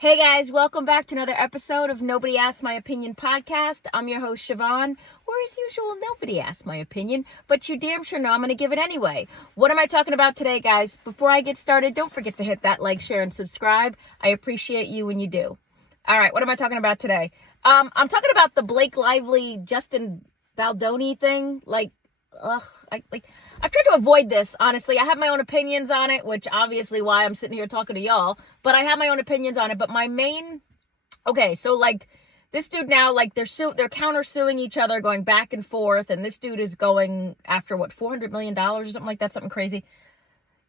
Hey guys, welcome back to another episode of Nobody Asked My Opinion podcast. I'm your host, Siobhan, or as usual, nobody asked my opinion, but you damn sure know I'm going to give it anyway. What am I talking about today, guys? Before I get started, don't forget to hit that like, share, and subscribe. I appreciate you when you do. All right, what am I talking about today? I'm talking about the Blake Lively, Justin Baldoni thing. I've tried to avoid this, honestly. I have my own opinions on it, which obviously why I'm sitting here talking to y'all, but I have my own opinions on it. But this dude now, they're counter-suing each other, going back and forth, and this dude is going after, $400 million or something like that, something crazy.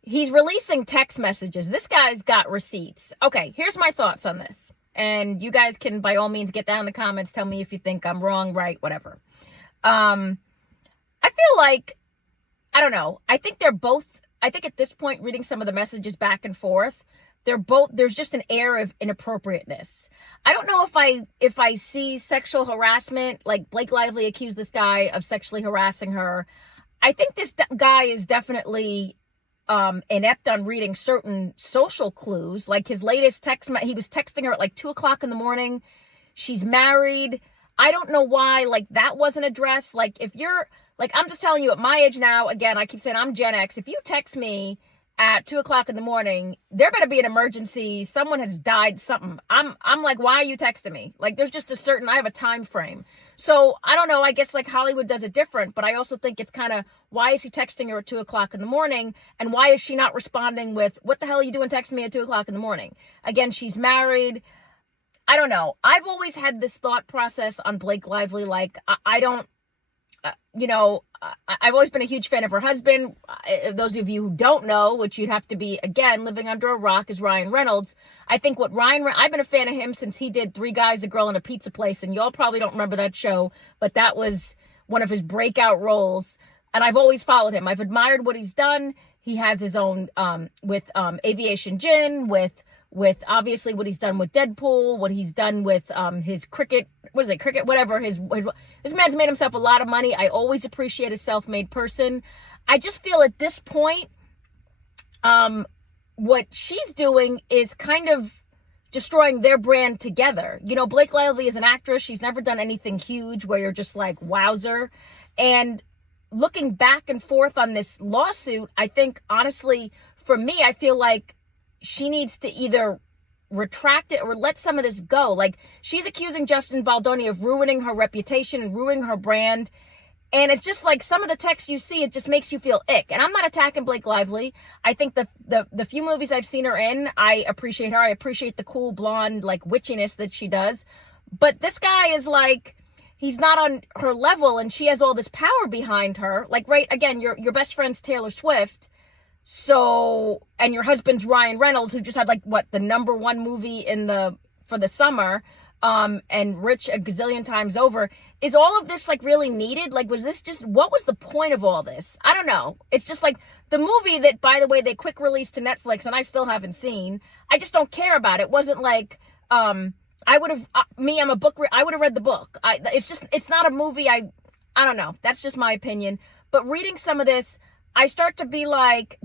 He's releasing text messages. This guy's got receipts. Okay, here's my thoughts on this. And you guys can, by all means, get down in the comments, tell me if you think I'm wrong, right, whatever. I feel like, I don't know. I think at this point, reading some of the messages back and forth, there's just an air of inappropriateness. I don't know if I see sexual harassment, like Blake Lively accused this guy of sexually harassing her. I think this guy is definitely inept on reading certain social clues, like his latest text. He was texting her at 2:00 in the morning. She's married. I don't know why, that wasn't addressed. If you're, I'm just telling you, at my age now, again, I keep saying I'm Gen X. If you text me at 2:00 in the morning, there better be an emergency. Someone has died, something. I'm like, why are you texting me? There's just I have a time frame. So I don't know. I guess Hollywood does it different, but I also think it's kind of, why is he texting her at 2:00 in the morning? And why is she not responding with, what the hell are you doing texting me at 2:00 in the morning? Again, she's married. I don't know. I've always had this thought process on Blake Lively. I've always been a huge fan of her husband. Those of you who don't know, which you'd have to be, again, living under a rock, is Ryan Reynolds. I think I've been a fan of him since he did Three Guys, a Girl, and a Pizza Place. And y'all probably don't remember that show, but that was one of his breakout roles. And I've always followed him. I've admired what he's done. He has his own, with Aviation Gin, with obviously what he's done with Deadpool, what he's done with his cricket, whatever. This man's made himself a lot of money. I always appreciate a self-made person. I just feel at this point, what she's doing is kind of destroying their brand together. Blake Lively is an actress. She's never done anything huge where you're just like, wowzer. And looking back and forth on this lawsuit, I think, honestly, for me, I feel like she needs to either retract it or let some of this go. She's accusing Justin Baldoni of ruining her reputation and ruining her brand. And it's just some of the text you see, it just makes you feel ick. And I'm not attacking Blake Lively. I think the few movies I've seen her in, I appreciate her. I appreciate the cool blonde, witchiness that she does. But this guy is he's not on her level, and she has all this power behind her. Right, again, your best friend's Taylor Swift. So, and your husband's Ryan Reynolds, who just had the number one movie for the summer, and rich a gazillion times over. Is all of this really needed? Was this what was the point of all this? I don't know. It's just the movie that, by the way, they quick released to Netflix and I still haven't seen. I just don't care about it. It wasn't I would have, I'm a book, I would have read the book. It's not a movie. I don't know. That's just my opinion. But reading some of this, I start to be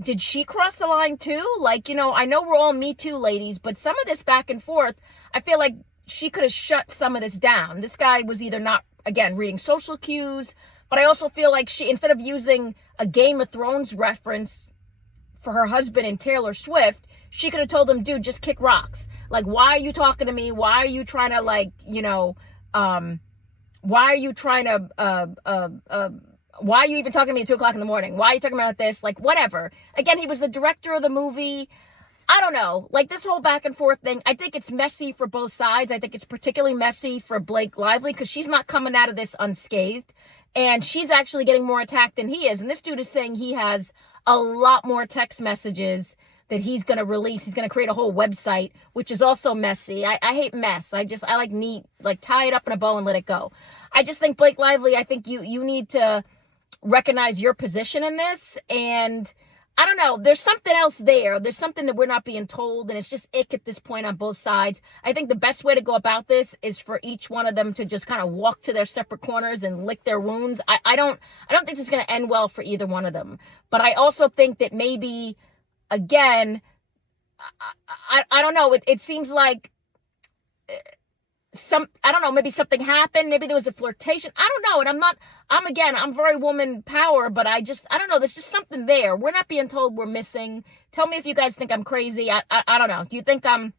did she cross the line too? I know we're all Me Too ladies, but some of this back and forth, I feel like she could have shut some of this down. This guy was either not, again, reading social cues, but I also feel like she, instead of using a Game of Thrones reference for her husband and Taylor Swift, she could have told him, dude, just kick rocks. Why are you talking to me? Why are you trying to why are you trying to, why are you even talking to me at 2:00 in the morning? Why are you talking about this? Whatever. Again, he was the director of the movie. I don't know. This whole back and forth thing, I think it's messy for both sides. I think it's particularly messy for Blake Lively because she's not coming out of this unscathed. And she's actually getting more attacked than he is. And this dude is saying he has a lot more text messages that he's going to release. He's going to create a whole website, which is also messy. I hate mess. I like neat, tie it up in a bow and let it go. I just think Blake Lively, I think you need to recognize your position in this. And I don't know, there's something else there. There's something that we're not being told, and it's just ick at this point on both sides. I think the best way to go about this is for each one of them to just kind of walk to their separate corners and lick their wounds. I don't think this is going to end well for either one of them. But I also think that maybe, again, I don't know. It seems like I don't know, maybe something happened, maybe there was a flirtation, I don't know. And I'm very woman power, but I don't know, there's just something there. We're not being told we're missing. Tell me if you guys think I'm crazy. I don't know. Do you think I'm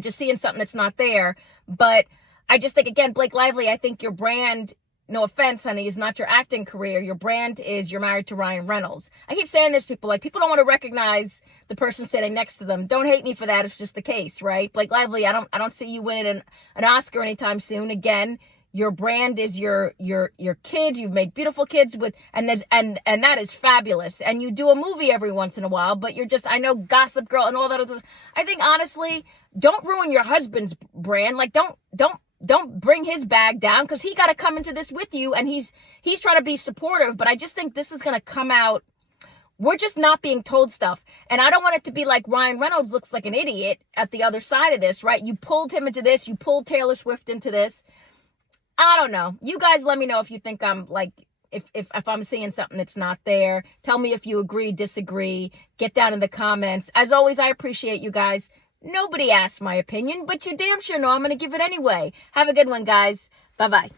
just seeing something that's not there? But I just think, again, Blake Lively, I think your brand, no offense, honey, is not your acting career. Your brand is you're married to Ryan Reynolds. I keep saying this to people, like, people don't want to recognize the person sitting next to them. Don't hate me for that. It's just the case, right? Blake Lively, I don't see you winning an Oscar anytime soon. Again, your brand is your kids. You've made beautiful kids and that is fabulous. And you do a movie every once in a while, but you're just, I know, Gossip Girl and all that other. I think, honestly, don't ruin your husband's brand. Like, don't bring his bag down, because he got to come into this with you, and he's trying to be supportive. But I just think this is going to come out. We're just not being told stuff. And I don't want it to be like Ryan Reynolds looks like an idiot at the other side of this, right? You pulled him into this. You pulled Taylor Swift into this. I don't know. You guys let me know if you think I'm like, if I'm seeing something that's not there. Tell me if you agree, disagree. Get down in the comments. As always, I appreciate you guys. Nobody asked my opinion, but you damn sure know I'm going to give it anyway. Have a good one, guys. Bye-bye.